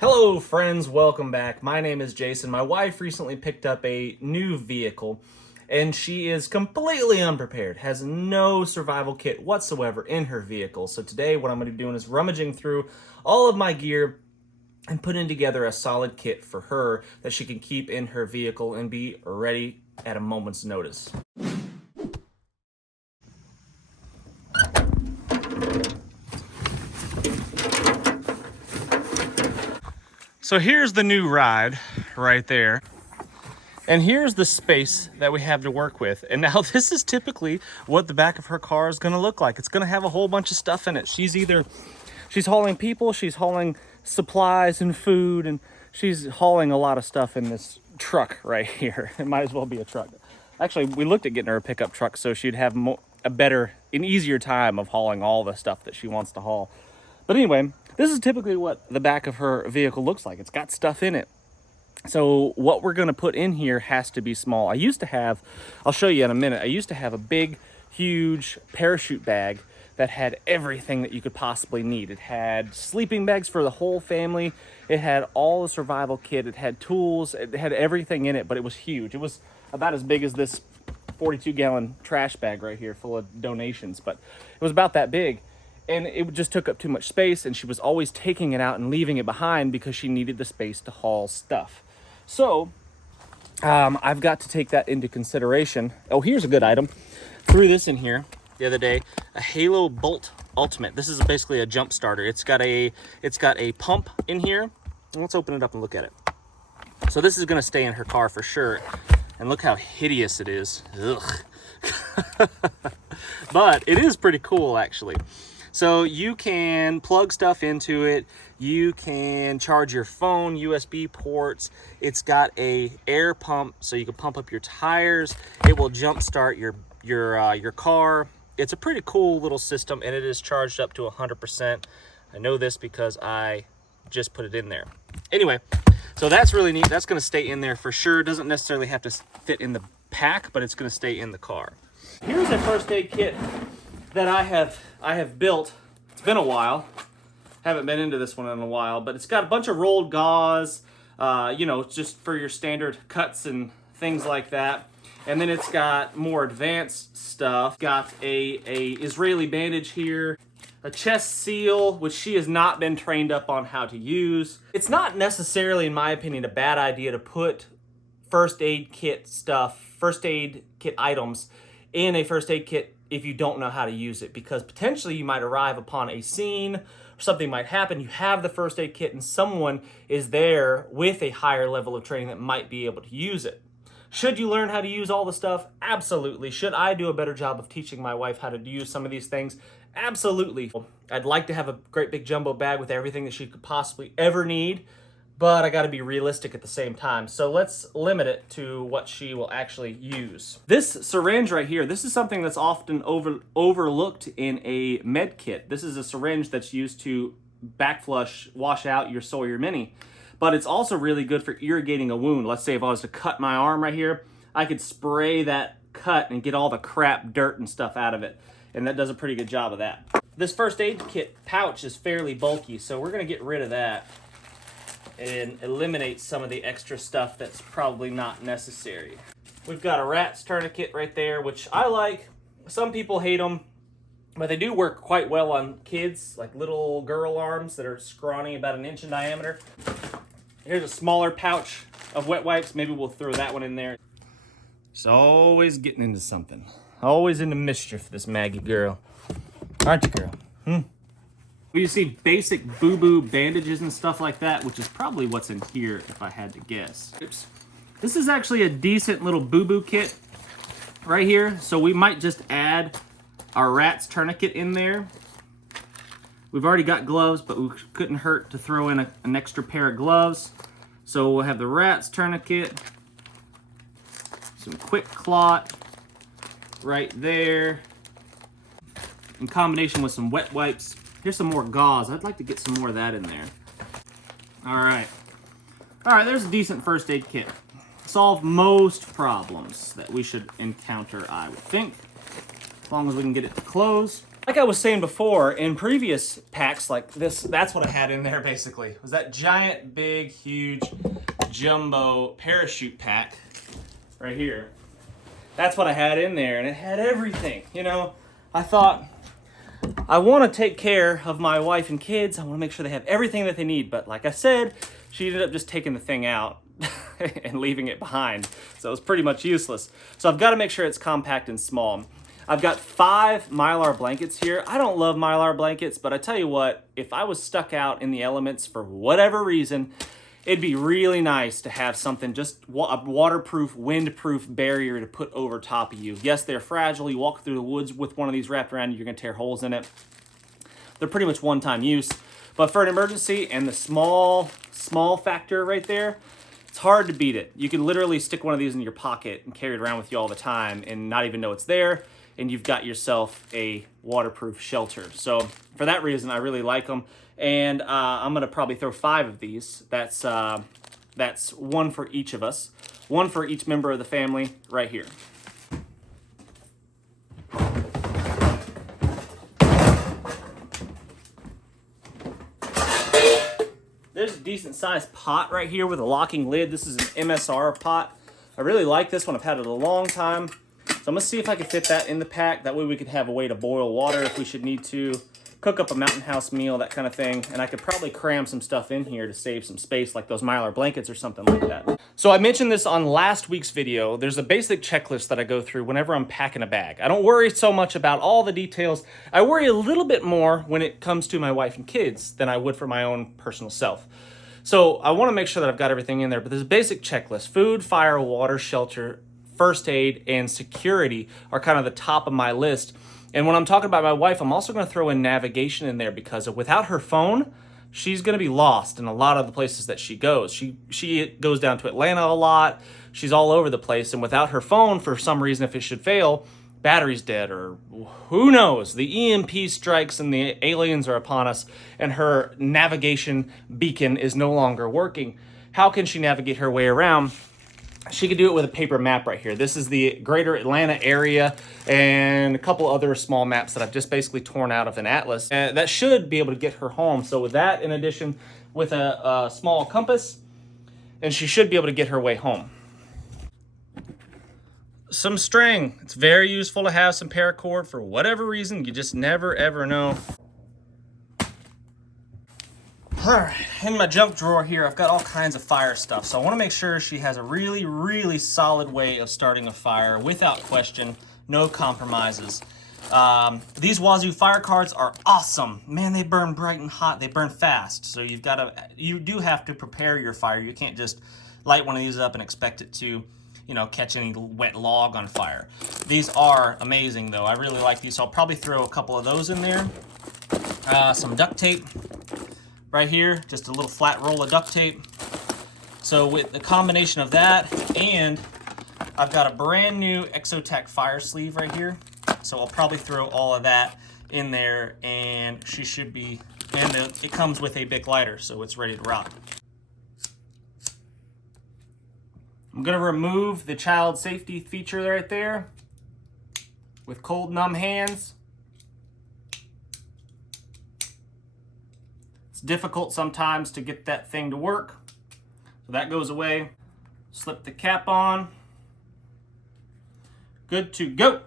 Hello friends, welcome back. My name is Jason. My wife recently picked up a new vehicle and she is completely unprepared, has no survival kit whatsoever in her vehicle. So today what I'm going to be doing is rummaging through all of my gear and putting together a solid kit for her that she can keep in her vehicle and be ready at a moment's notice. So here's the new ride right there. And here's the space that we have to work with. And now this is typically what the back of her car is gonna look like. It's gonna have a whole bunch of stuff in it. She's hauling people, she's hauling supplies and food, and she's hauling a lot of stuff in this truck right here. It might as well be a truck. Actually, we looked at getting her a pickup truck so she'd have an easier time of hauling all the stuff that she wants to haul. But anyway, this is typically what the back of her vehicle looks like. It's got stuff in it. So what we're going to put in here has to be small. I'll show you in a minute, I used to have a big, huge parachute bag that had everything that you could possibly need. It had sleeping bags for the whole family. It had all the survival kit. It had tools. It had everything in it, but it was huge. It was about as big as this 42-gallon trash bag right here full of donations, but it was about that big. And it just took up too much space, and she was always taking it out and leaving it behind because she needed the space to haul stuff. So I've got to take that into consideration. Oh, here's a good item. Threw this in here the other day, a Halo Bolt Ultimate. This is basically a jump starter. It's got a pump in here. Let's open it up and look at it. So this is gonna stay in her car for sure. And look how hideous it is. Ugh. But it is pretty cool actually. So you can plug stuff into it. You can charge your phone, USB ports. It's got a air pump, so you can pump up your tires. It will jump start your car. It's a pretty cool little system, and it is charged up to 100%. I know this because I just put it in there. Anyway, so that's really neat. That's going to stay in there for sure. It doesn't necessarily have to fit in the pack, but it's going to stay in the car. Here's a first aid kit that I have built. It's been a while. Haven't been into this one in a while, but it's got a bunch of rolled gauze, just for your standard cuts and things like that. And then it's got more advanced stuff. Got a Israeli bandage here, a chest seal, which she has not been trained up on how to use. It's not necessarily, in my opinion, a bad idea to put first aid kit items in a first aid kit if you don't know how to use it, because potentially you might arrive upon a scene or something might happen. You have the first aid kit and someone is there with a higher level of training that might be able to use it. Should you learn how to use all the stuff? Absolutely. Should I do a better job of teaching my wife how to use some of these things? Absolutely. I'd like to have a great big jumbo bag with everything that she could possibly ever need, but I gotta be realistic at the same time. So let's limit it to what she will actually use. This syringe right here, this is something that's often overlooked in a med kit. This is a syringe that's used to wash out your Sawyer Mini. But it's also really good for irrigating a wound. Let's say if I was to cut my arm right here, I could spray that cut and get all the crap, dirt, and stuff out of it. And that does a pretty good job of that. This first aid kit pouch is fairly bulky, so we're gonna get rid of that and eliminate some of the extra stuff that's probably not necessary. We've got a rat's tourniquet right there, which I like. Some people hate them, but they do work quite well on kids, like little girl arms that are scrawny, about an inch in diameter. Here's a smaller pouch of wet wipes. Maybe we'll throw that one in there. She's always getting into something. Always into mischief, this Maggie girl. Aren't you, girl? You see basic boo-boo bandages and stuff like that, which is probably what's in here if I had to guess. Oops. This is actually a decent little boo-boo kit right here. So we might just add our rat's tourniquet in there. We've already got gloves, but we couldn't hurt to throw in an extra pair of gloves. So we'll have the rat's tourniquet, some quick clot right there, in combination with some wet wipes. Here's some more gauze. I'd like to get some more of that in there. All right, there's a decent first aid kit. Solve most problems that we should encounter, I would think, as long as we can get it to close. Like I was saying before, in previous packs like this, that's what I had in there basically. Was that giant, big, huge, jumbo parachute pack right here. That's what I had in there, and it had everything. You know, I thought, I want to take care of my wife and kids. I want to make sure they have everything that they need. But like I said, she ended up just taking the thing out and leaving it behind. So it was pretty much useless. So I've got to make sure it's compact and small. I've got 5 Mylar blankets here. I don't love Mylar blankets, but I tell you what, if I was stuck out in the elements for whatever reason, it'd be really nice to have something, just a waterproof, windproof barrier to put over top of you. Yes, they're fragile. You walk through the woods with one of these wrapped around you, you're gonna tear holes in it. They're pretty much one-time use. But for an emergency and the small factor right there, it's hard to beat it. You can literally stick one of these in your pocket and carry it around with you all the time and not even know it's there, and you've got yourself a waterproof shelter. So for that reason, I really like them. And I'm gonna probably throw 5 of these. That's one for each of us, one for each member of the family right here. There's a decent sized pot right here with a locking lid. This is an MSR pot. I really like this one. I've had it a long time. So I'm gonna see if I can fit that in the pack. That way we could have a way to boil water if we should need to, cook up a mountain house meal, that kind of thing. And I could probably cram some stuff in here to save some space, like those Mylar blankets or something like that. So I mentioned this on last week's video. There's a basic checklist that I go through whenever I'm packing a bag. I don't worry so much about all the details. I worry a little bit more when it comes to my wife and kids than I would for my own personal self. So I want to make sure that I've got everything in there, but there's a basic checklist. Food, fire, water, shelter, first aid, and security are kind of the top of my list. And when I'm talking about my wife, I'm also going to throw in navigation in there, because without her phone, she's going to be lost in a lot of the places that she goes. She goes down to Atlanta a lot. She's all over the place. And without her phone, for some reason, if it should fail, battery's dead, or who knows, the EMP strikes and the aliens are upon us, and her navigation beacon is no longer working. How can she navigate her way around? She could do it with a paper map right here. This is the greater Atlanta area and a couple other small maps that I've just basically torn out of an atlas. And that should be able to get her home. So with that, in addition, with a small compass, and she should be able to get her way home. Some string. It's very useful to have some paracord for whatever reason. You just never, ever know. All right, in my junk drawer here, I've got all kinds of fire stuff. So I want to make sure she has a really, really solid way of starting a fire without question, no compromises. These Wazoo fire cards are awesome. Man, they burn bright and hot. They burn fast. So you do have to prepare your fire. You can't just light one of these up and expect it to, catch any wet log on fire. These are amazing though. I really like these. So I'll probably throw a couple of those in there. Some duct tape. Right here, just a little flat roll of duct tape. So with the combination of that, and I've got a brand new Exotac fire sleeve right here. So I'll probably throw all of that in there, and she should be, and it comes with a Bic lighter, so it's ready to rock. I'm gonna remove the child safety feature right there with cold numb hands. It's difficult sometimes to get that thing to work. So that goes away. Slip the cap on. Good to go.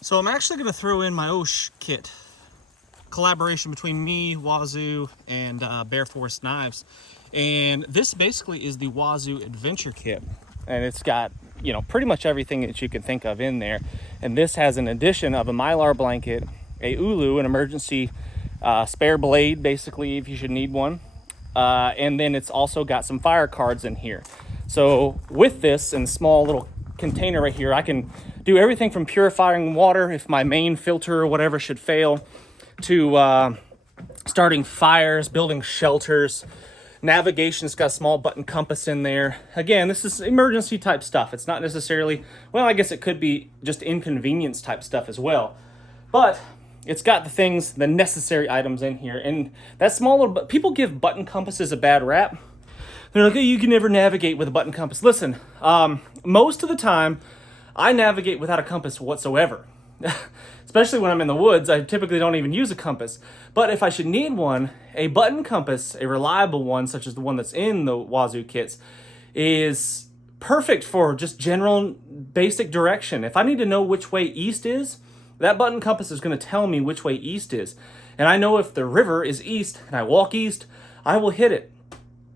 So I'm actually going to throw in my OSH kit. Collaboration between me, Wazoo, and Bear Forest Knives. And this basically is the Wazoo Adventure Kit. And it's got, pretty much everything that you can think of in there. And this has an addition of a Mylar blanket, a Ulu, an emergency spare blade, basically, if you should need one. And then it's also got some fire cards in here. So with this and small little container right here, I can do everything from purifying water if my main filter or whatever should fail, to starting fires, building shelters. Navigation's got a small button compass in there. Again, this is emergency type stuff. It's not necessarily, well, I guess it could be just inconvenience type stuff as well. But it's got the necessary items in here. And that small little, people give button compasses a bad rap. They're like, oh, you can never navigate with a button compass. Listen, most of the time, I navigate without a compass whatsoever. Especially when I'm in the woods, I typically don't even use a compass. But if I should need one, a button compass, a reliable one, such as the one that's in the Wazoo kits, is perfect for just general basic direction. If I need to know which way east is, that button compass is going to tell me which way east is. And I know if the river is east and I walk east, I will hit it.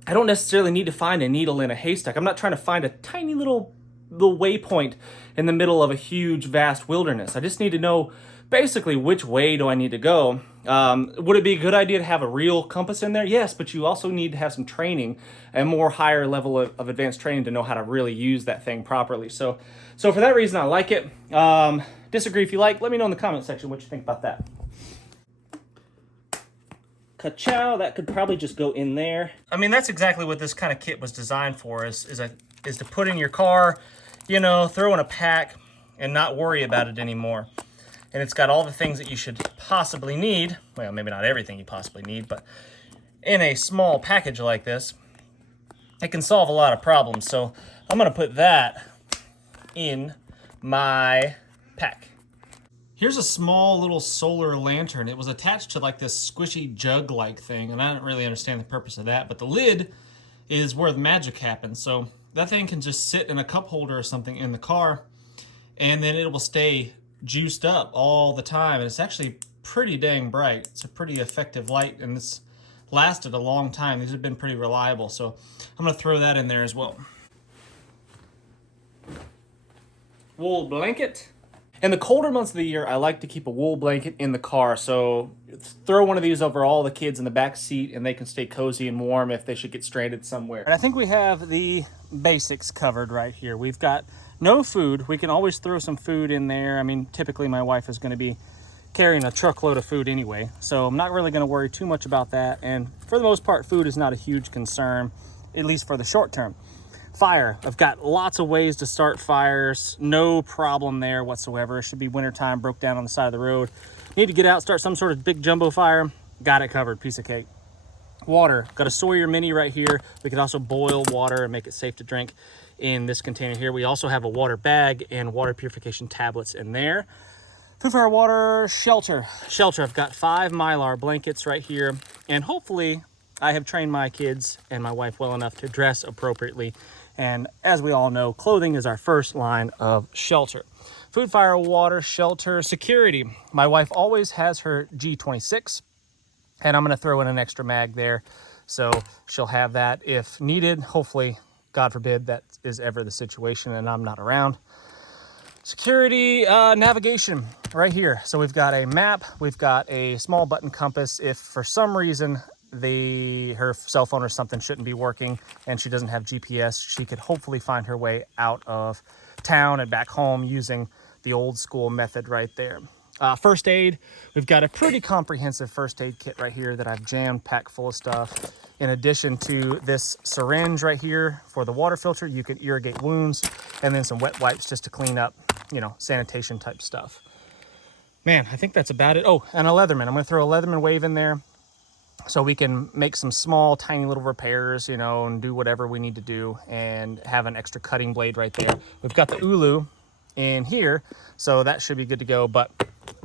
I don't necessarily need to find a needle in a haystack. I'm not trying to find a tiny little waypoint in the middle of a huge, vast wilderness. I just need to know basically which way do I need to go. Would it be a good idea to have a real compass in there? Yes, but you also need to have some training, a more higher level of advanced training to know how to really use that thing properly. So for that reason, I like it. Disagree if you like. Let me know in the comment section what you think about that. Ka-chow, that could probably just go in there. I mean, that's exactly what this kind of kit was designed for, is to put in your car, you know, throw in a pack and not worry about it anymore. And it's got all the things that you should possibly need. Well, maybe not everything you possibly need, but in a small package like this, it can solve a lot of problems. So I'm gonna put that in my pack. Here's a small little solar lantern. It was attached to like this squishy jug-like thing, and I don't really understand the purpose of that, but the lid is where the magic happens. So that thing can just sit in a cup holder or something in the car, and then it will stay juiced up all the time. And it's actually pretty dang bright. It's a pretty effective light, and it's lasted a long time. These have been pretty reliable, so I'm gonna throw that in there as well. Wool blanket. In the colder months of the year, I like to keep a wool blanket in the car, so throw one of these over all the kids in the back seat and they can stay cozy and warm if they should get stranded somewhere. And I think we have the basics covered right here. We've got no food. We can always throw some food in there. I mean, typically my wife is going to be carrying a truckload of food anyway, so I'm not really going to worry too much about that. And for the most part, food is not a huge concern, at least for the short term. Fire. I've got lots of ways to start fires. No problem there whatsoever. It should be wintertime, broke down on the side of the road. Need to get out, start some sort of big jumbo fire. Got it covered. Piece of cake. Water. Got a Sawyer Mini right here. We can also boil water and make it safe to drink in this container here. We also have a water bag and water purification tablets in there. Food, fire, water, shelter. Shelter. I've got 5 Mylar blankets right here. And hopefully I have trained my kids and my wife well enough to dress appropriately. And as we all know, clothing is our first line of shelter. Food, fire, water, shelter, security. My wife always has her G26, and I'm going to throw in an extra mag there. So she'll have that if needed. Hopefully, God forbid, that is ever the situation and I'm not around. Security, navigation right here. So we've got a map. We've got a small button compass. If for some reason her cell phone or something shouldn't be working and she doesn't have GPS, she could hopefully find her way out of town and back home using the old school method right there. First aid, we've got a pretty comprehensive first aid kit right here that I've jammed packed full of stuff. In addition to this syringe right here for the water filter, you can irrigate wounds, and then some wet wipes just to clean up, you know, sanitation type stuff. Man, I think that's about it. Oh, and a Leatherman. I'm gonna throw a Leatherman wave in there, so we can make some small, tiny little repairs, you know, and do whatever we need to do, and have an extra cutting blade right there. We've got the Ulu in here, so that should be good to go, but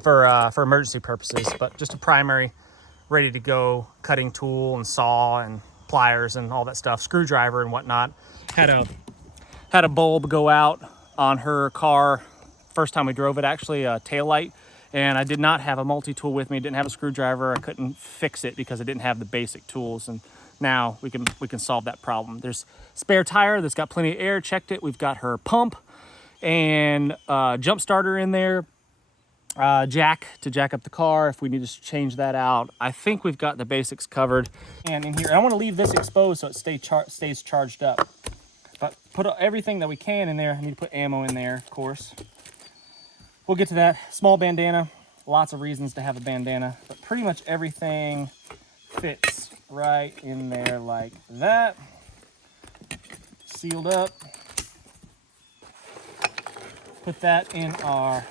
for emergency purposes. But just a primary, ready to go cutting tool and saw and pliers and all that stuff, screwdriver and whatnot. Had a bulb go out on her car first time we drove it, actually a taillight. And I did not have a multi-tool with me, didn't have a screwdriver. I couldn't fix it because I didn't have the basic tools. And now we can solve that problem. There's spare tire that's got plenty of air, checked it. We've got her pump and jump starter in there. Jack to jack up the car if we need to change that out. I think we've got the basics covered. And in here, I want to leave this exposed so it stays charged up. But put everything that we can in there. I need to put ammo in there, of course. We'll get to that. Small bandana. Lots of reasons to have a bandana, but pretty much everything fits right in there like that. Sealed up. Put that in our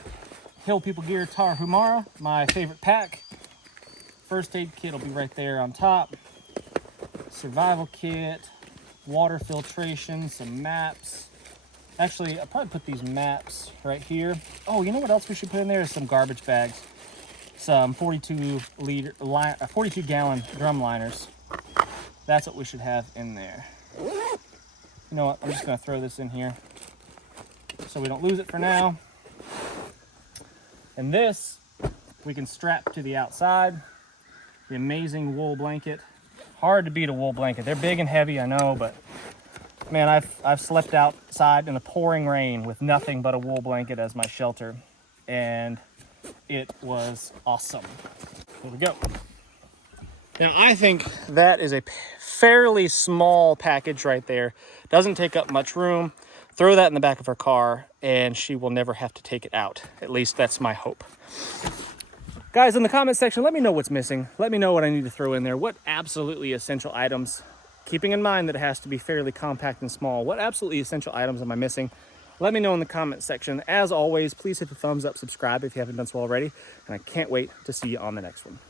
Hill People Gear Tarahumara, my favorite pack. First aid kit will be right there on top. Survival kit, water filtration, some maps, Actually, I'll probably put these maps right here. Oh, you know what else we should put in there is some garbage bags. Some 42 gallon drum liners. That's what we should have in there. You know what? I'm just going to throw this in here so we don't lose it for now. And this we can strap to the outside. The amazing wool blanket. Hard to beat a wool blanket. They're big and heavy, I know, but man, I've slept outside in the pouring rain with nothing but a wool blanket as my shelter, and it was awesome. Here we go. Now I think that is a fairly small package right there. Doesn't take up much room. Throw that in the back of her car and she will never have to take it out. At least that's my hope. Guys, in the comment section, let me know what's missing. Let me know what I need to throw in there. What absolutely essential items, keeping in mind that it has to be fairly compact and small, what absolutely essential items am I missing? Let me know in the comment section. As always, please hit the thumbs up, subscribe if you haven't done so already, and I can't wait to see you on the next one.